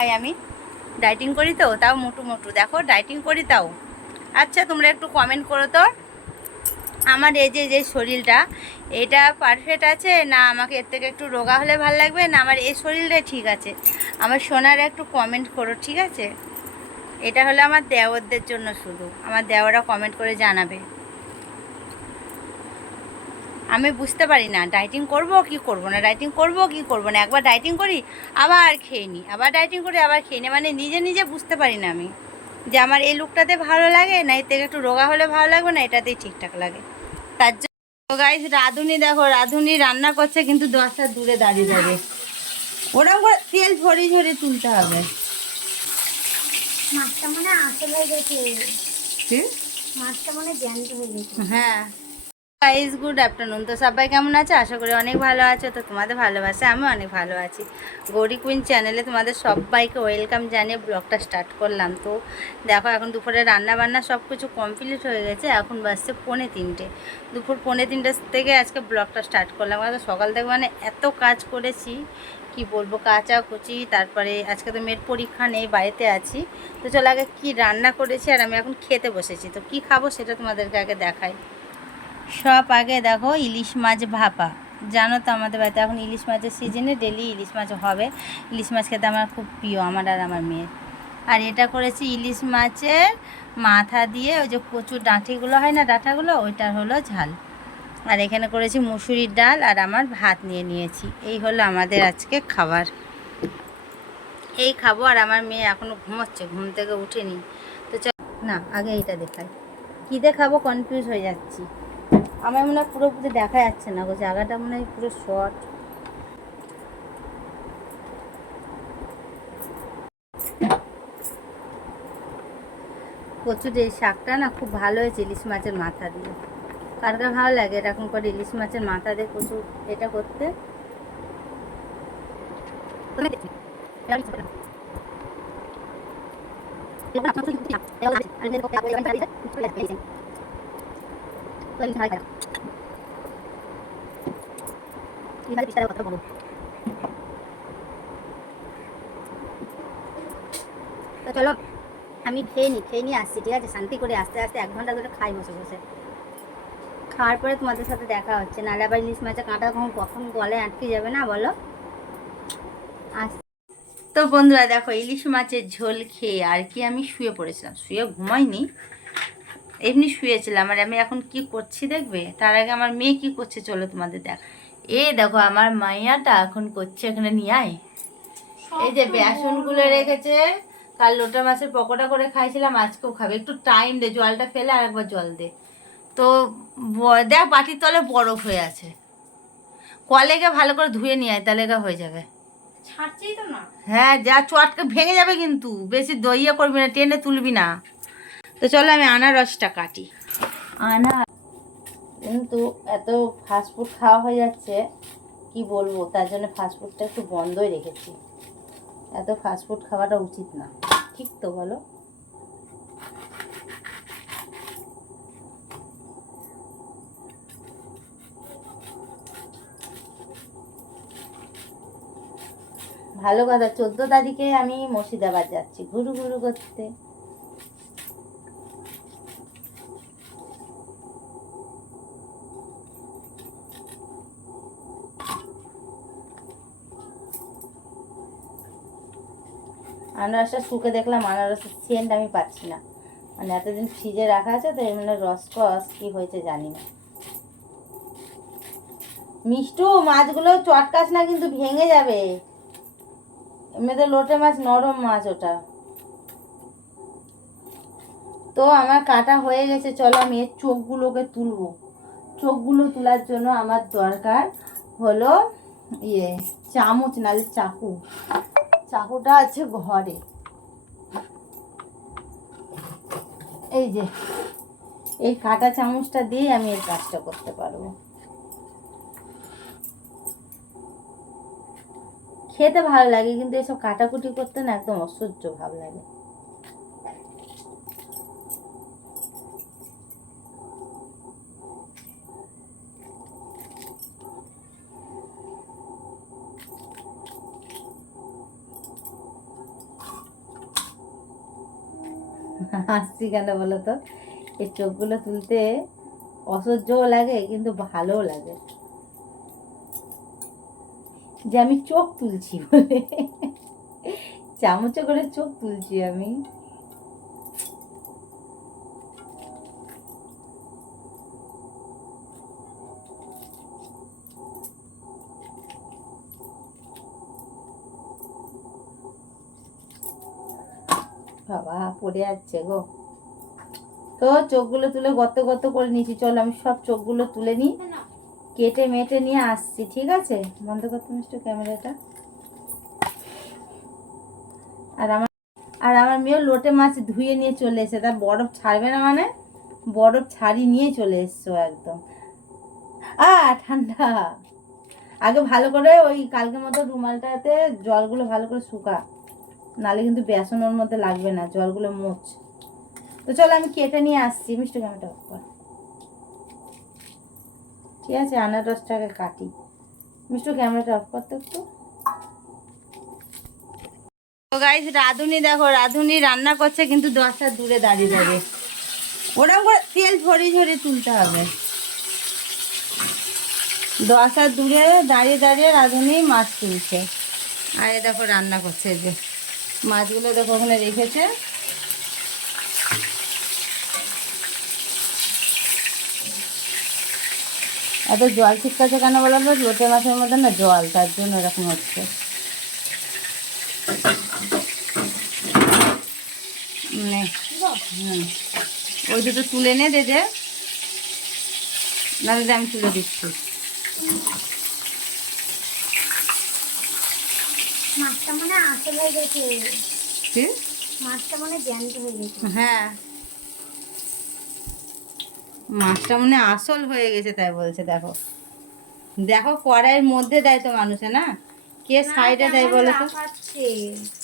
তাই আমি ডাইটিং করি তো, তাও মোটু মোটু। দেখো, ডাইটিং করি তাও। আচ্ছা তোমরা একটু কমেন্ট করো তো। আমার এই যে যে শরীরটা, এটা পারফেক্ট আছে? না, আমাকে এর থেকে একটু রোগা হলে ভালো লাগবে? না, আমার এই শরীরটাই ঠিক আছে। আমার সোনার একটু কমেন্ট করো, ঠিক আছে? এটা হলো আমার দেওরদের জন্য শুধু। আমার দেওরা কমেন্ট করে জানাবে। আমি বুঝতে পারি না ডাইটিং করব কি করব না ডাইটিং করব কি করব না একবার ডাইটিং করি আবার খেয়ে নিই আবার ডাইটিং করি আবার খেয়ে নিই মানে নিজে নিজে বুঝতে পারি না আমি যে আমার এই লুকটাতে ভালো লাগে না থেকে একটু রোগা হলে ভালো লাগবে না এটাতেই ঠিকঠাক লাগে। তার জন্য গাইজ রাঁধুনি দেখো রাঁধুনি রান্না করছে কিন্তু দশটা দূরে দাঁড়িয়ে যাবে ওরকম করে তেল ঝরে ঝরে তুলতে হবে। মাছটা মনে আসল মনে হয়ে গেছে। হ্যাঁ। গাইজ গুড আফটারনুন তো সবাই কেমন আছে? আশা করি অনেক ভালো আছো। তো তোমাদের ভালোবাসে আমি অনেক ভালো আছি। গৌরী কুইন চ্যানেলে তোমাদের সবাইকে ওয়েলকাম জানিয়ে ব্লগটা স্টার্ট করলাম। তো দেখো, এখন দুপুরে রান্না বান্না সব কিছু কমপ্লিট হয়ে গেছে। এখন বাজছে পৌনে তিনটে। দুপুর পৌনে তিনটে থেকে আজকে ব্লগটা স্টার্ট করলাম। আজকে সকাল থেকে মানে এত কাজ করেছি, কি বলব, কাঁচা কুচি, তারপরে আজকে তো মেয়ের পরীক্ষা নেই, বাড়িতে আছি। তো চলো আগে কী রান্না করেছি আর আমি এখন খেতে বসেছি। তো কি খাব সেটা তোমাদেরকে আগে দেখাই। সব আগে দেখো ইলিশ মাছ ভাপা। জানো তো আমাদের বাড়িতে এখন ইলিশ মাছের সিজনে ডেলি ইলিশ মাছ হবে। ইলিশ মাছ খেতে আমার খুব প্রিয়, আমার আর আমার মেয়ের। আর এটা করেছি ইলিশ মাছের মাথা দিয়ে ওই যে কচুর ডাঁটিগুলো হয় না ডাঁটাগুলো ওইটার হলো ঝাল। আর এখানে করেছি মুসুরির ডাল আর আমার ভাত নিয়ে নিয়েছি। এই হলো আমাদের আজকে খাবার। এই খাব আর আমার মেয়ে এখনও ঘুমোচ্ছে, ঘুম থেকে উঠেনি। তো চল না, আগে এইটা দেখাই। কী দেখাবো? কনফিউজ হয়ে যাচ্ছি। আমার মনে হয় পুরোপুরি দেখা যাচ্ছে না জায়গাটা মনে হয় পুরো শর্ট কচুর এই শাকটা না খুব ভালো হয়েছে ইলিশ মাছের মাথা দিয়ে। কার কার ভালো লাগে এরকম করে ইলিশ মাছের মাথা দিয়ে কচু এটা করতে। তো চলো আমি খেয়ে খেয়ে নিয়ে আসছি ঠিক আছে শান্তি করে আস্তে আস্তে এক ঘণ্টা ধরে খাই বসে বসে খাওয়ার পরে তোমাদের সাথে দেখা হচ্ছে। নাহলে আবার ইলিশ মাছের কাঁটা কখন কখন গলায় আটকে যাবে না, বলো? আস তো বন্ধুরা, দেখো, ইলিশ মাছের ঝোল খেয়ে আর কি আমি শুয়ে পড়েছিলাম। শুয়ে ঘুমাইনি। এমনি শুয়েছিলাম আর আমি এখন কি করছি দেখবে? তার আগে আমার মেয়ে কি করছে চলো তোমাদের দেখ এই দেখো আমার মাইয়াটা এখন করছে এখানে নিয়ে আয়। এই যে বেসনগুলো রেখেছে কাল লোটা মাছের পকোড়া করে খাইছিলাম আজকেও খাবে। একটু টাইম দে জলটা ফেলে আর একবার জল দে। তো দেখ বাটির তলে বরফ হয়ে আছে। কলেকে ভালো করে ধুয়ে নিয়ে আয় তাহলে হয়ে যাবে। ছাড়ছেই তো না। হ্যাঁ যা চটকে ভেঙে যাবে কিন্তু বেশি দইয়ে করবি না টেনে তুলবি না। তো চলো আমি আনারসটা কাটি। আনা কিন্তু এত ফাস্টফুড খাওয়া হয়ে যাচ্ছে, কি বলব? তার জন্য ফাস্টফুডটা একটু বন্ধই রেখেছি। এত ফাস্টফুড খাওয়াটা উচিত না। ঠিক তো বলো? ভালো কথা, চোদ্দ তারিখে আমি মুর্শিদাবাদ যাচ্ছি। ঘুরু ঘুরু করতে। আনারসটা শুকে দেখলাম আনারসের সেন্ট আমি পাচ্ছি না। মানে এতদিন ফ্রিজে রাখা আছে, তো এর মানে রস কস কী হয়েছে জানি না। মিষ্টু, মাছগুলো চটকাস না কিন্তু ভেঙে যাবে। এমনিতে লোটে মাছ, নরম মাছ ওটা। তো আমার কাটা হয়ে গেছে, চলো আমি এর চোখগুলোকে তুলবো। চোখগুলো তোলার জন্য আমার দরকার হলো ইয়ে চামচ নাহলে চাকু। চাকুটা আছে ঘরে। এই যে, এই কাটা চামচটা দিয়ে আমি এই কাজটা করতে পারব। খেতে ভালো লাগে, কিন্তু এসব কাটাকুটি করতে না একদম অসহ্য ভাব লাগে। হাসছি কেন বলো তো? এই চোখগুলো তুলতে অসহ্যও লাগে, কিন্তু ভালোও লাগে। যে আমি চোখ তুলছি বলে। চামচে করে চোখ তুলছি আমি। বাবা পড়ে যাচ্ছে গো। তো চোখগুলো তুলে গত গত করে নিয়েছি। চলো আমি সব চোখগুলো তুলে নিই। কেটে মেটে নিয়ে আসছি ঠিক আছে? বন্ধ করতে মিষ্টি ক্যামেরাটা। আর আমার আর আমার মেয়েও লোটে মাছ ধুয়ে নিয়ে চলে এসে তার বরফ ছাড়বে না মানে? বরফ ছাড়ি নিয়ে চলে এসছো একদম। আ ঠান্ডা। আগে ভালো করে ওই কালকের মতো রুমালটাতে জলগুলো ভালো করে শুকা। নালে কিন্তু বেসন ওর মধ্যে লাগবে না, জলগুলো মোচ। তো চলো আমি কেটে নিয়ে আসছি, মিষ্টি অফ কর ঠিক আছে, আনারসটাকে কাটি। মিষ্টি ক্যামেরাটা অফ করতে একটু। তো গাইস রাধুনি দেখো, রাধুনি রান্না করছে, কিন্তু দশ হাত দূরে দাঁড়িয়ে দাঁড়িয়ে ওরকম করে তেল ঝরিয়ে ঝরিয়ে তুলতে হবে। দশ হাত দূরে দাঁড়িয়ে দাঁড়িয়ে রাধুনি মাছ তুলছে। আর দেখো রান্না করছে যে। মাছগুলো দেখো ওখানে রেখেছে। এত জল ছিটকাছে কেন বলো লোটে মাছের মধ্যে না জল, তার জন্য এরকম হচ্ছে। ওই দুটো তুলে নে দে দে। নাহলে আমি তুলে দিচ্ছি। মাছটা মনে আসল হয়ে গেছে। কি? মাছটা মনে জ্যান্ত হয়ে গেছে। হ্যাঁ। মাছটা মনে আসল হয়ে গেছে তাই বলছে দেখো। দেখো কড়াইয়ের মধ্যে দেয় তো মানুষে না? কে সাইডে দেয় বলো তো।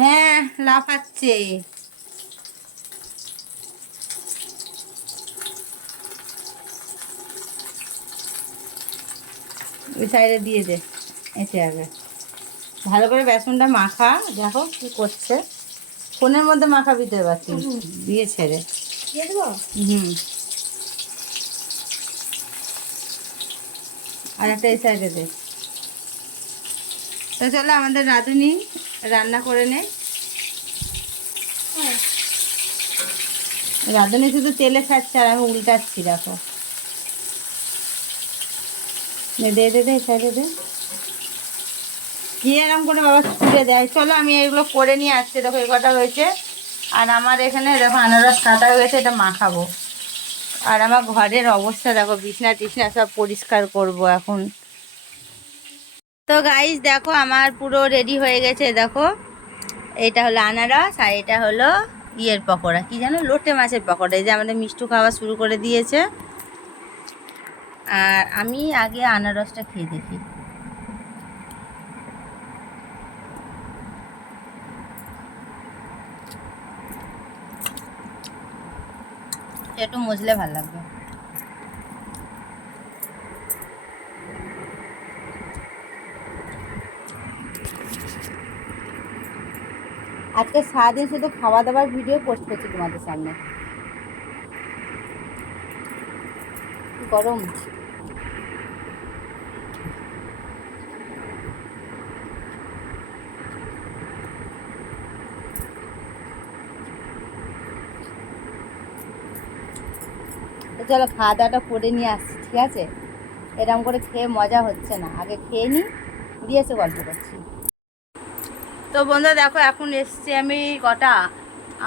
হ্যাঁ লাফাচ্ছে। ওই সাইডে দিয়ে দে এতে আগে। ভালো করে বেসনটা মাখা দেখো কি করছে। ফোনের মধ্যে তো এবার তুই দিয়ে ছেড়ে। হুম। আর একটা এই সাইডে দে। তো চলো আমাদের রাঁধুনি রান্না করে নে। হ্যাঁ। রাঁধুনি শুধু তেলে খাচ্ছে আর আমি উল্টাচ্ছি দেখো। দে দে দে এই সাইডে দে। কি এরকম করে বাবা ছুটে দেয়। চলো আমি এগুলো করে নিয়ে আসছি। দেখো এই হয়েছে। আর আমার এখানে দেখো আনারস কাটা হয়েছে, এটা মাখাবো। আর আমার ঘরের অবস্থা দেখো, বিছনা টিছনা সব পরিষ্কার করব এখন। তো গাইস দেখো, আমার পুরো রেডি হয়ে গেছে, দেখো। এটা হলো আনারস, আর এটা হলো ইয়ের পকোড়া। কি জানো? লোটে মাছের পকোড়া। এই যে আমাদের মিষ্টু খাওয়া শুরু করে দিয়েছে। আর আমি আগে আনারসটা খেয়ে দেখি। একটু মজলে ভালো লাগবে। আজকে সারাদিন শুধু খাওয়া দাওয়ার ভিডিও পোস্ট করছি তোমাদের সামনে। গরম। চলো খাওয়া দাওয়াটা করে নিয়ে আসছি, ঠিক আছে? এরকম করে খেয়ে মজা হচ্ছে না। আগে খেয়ে নিই দিয়ে এসে গল্প করছি। তো বন্ধু দেখো, এখন এসছি আমি কটা?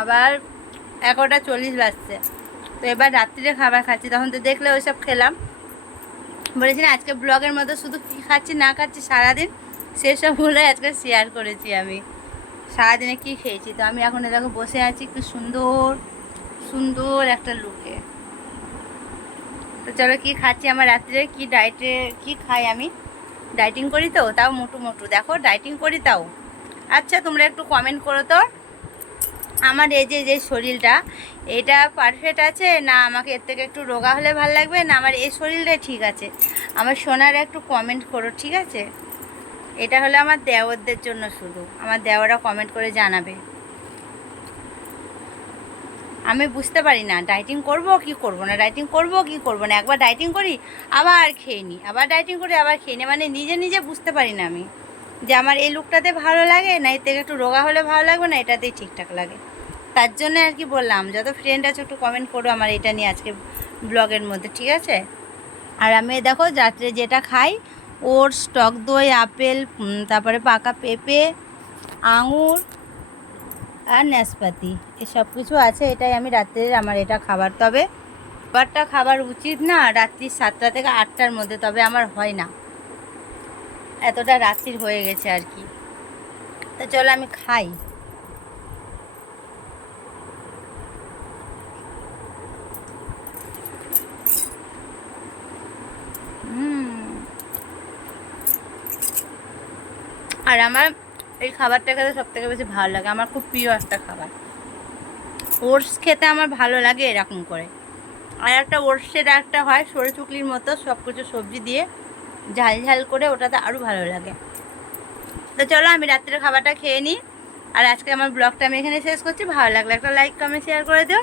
আবার এগারোটা চল্লিশ বাজছে। তো এবার রাত্রিরে খাবার খাচ্ছি। তখন তো দেখলে ওইসব খেলাম। বলেছি না, আজকে ব্লগের মতো শুধু কী খাচ্ছি, না খাচ্ছি, সারাদিন সেসবগুলো আজকে শেয়ার করেছি আমি। সারাদিনে কি খেয়েছি? তো আমি এখন দেখো বসে আছি একটু সুন্দর সুন্দর একটা লুকে তো চলো কি খাচ্ছি? আমার রাত্রে কি ডায়েটে কি খাই আমি? ডাইটিং করি তো, তাও মোটু মোটু। দেখো ডাইটিং করি তাও। আচ্ছা তোমরা একটু কমেন্ট করো তো। আমার এই যে যে শরীরটা, এটা পারফেক্ট আছে? না, আমাকে এর থেকে একটু রোগা হলে ভালো লাগবে? না, আমার এই শরীরটাই ঠিক আছে। আমার সোনারা একটু কমেন্ট করো, ঠিক আছে? এটা হলো আমার দেওরদের জন্য শুধু। আমার দেওয়ারা কমেন্ট করে জানাবে। আমি বুঝতে পারি না ডাইটিং করব কি করব না ডাইটিং করব কি করব না, একবার ডাইটিং করি, আবার খেয়ে নিই আবার ডাইটিং করি, আবার খেয়ে নিই মানে নিজে নিজে বুঝতে পারি না আমি যে আমার এই লুকটাতে ভালো লাগে না, এর থেকে একটু রোগা হলে ভালো লাগবে না, এটাতেই ঠিকঠাক লাগে। তার জন্য আর কি বললাম, যত ফ্রেন্ড আছে একটু কমেন্ট করো আমার এটা নিয়ে আজকে ব্লগের মধ্যে, ঠিক আছে? আর আমি দেখো রাত্রে যেটা খাই ওটস স্টক দই, আপেল তারপরে পাকা পেঁপে, আঙুর আর নাশপাতি এসব কিছু আছে, এটাই আমি রাত্রে আমার এটা খাবার। তবে খাবারটা খাবার উচিত না, রাত্রি সাতটা থেকে আটটার মধ্যে, তবে আমার হয় না। এতটা রাত্রির হয়ে গেছে আর কি। তো চলো আমি খাই। আর আমার এই খাবারটা খেতে সব থেকে বেশি ভালো লাগে। আমার খুব প্রিয় একটা খাবার। ওটস খেতে আমার ভালো লাগে এরকম করে। আর একটা ওটসের একটা হয় সরে চুকলির মতো সব কিছু সবজি দিয়ে ঝাল ঝাল করে ওটাতে আরও ভালো লাগে। তো চলো আমি রাত্রের খাবারটা খেয়ে নিই। আর আজকে আমার ব্লগটা আমি এখানে শেষ করছি। ভালো লাগলে একটা লাইক কমেন্ট শেয়ার করে দিও।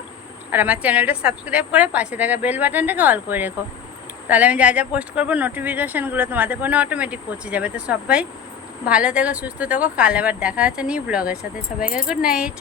আর আমার চ্যানেলটা সাবস্ক্রাইব করে পাশে থাকা বেল বাটনটাকে অল করে রেখো। তাহলে আমি যা যা পোস্ট করব নোটিফিকেশানগুলো তোমাদের ফোনে অটোমেটিক পৌঁছে যাবে। তো সবাই ভালো থেকো সুস্থ থেকো। কাল আবার দেখা হচ্ছে নিউ ব্লগের সাথে। সবাইকে গুড নাইট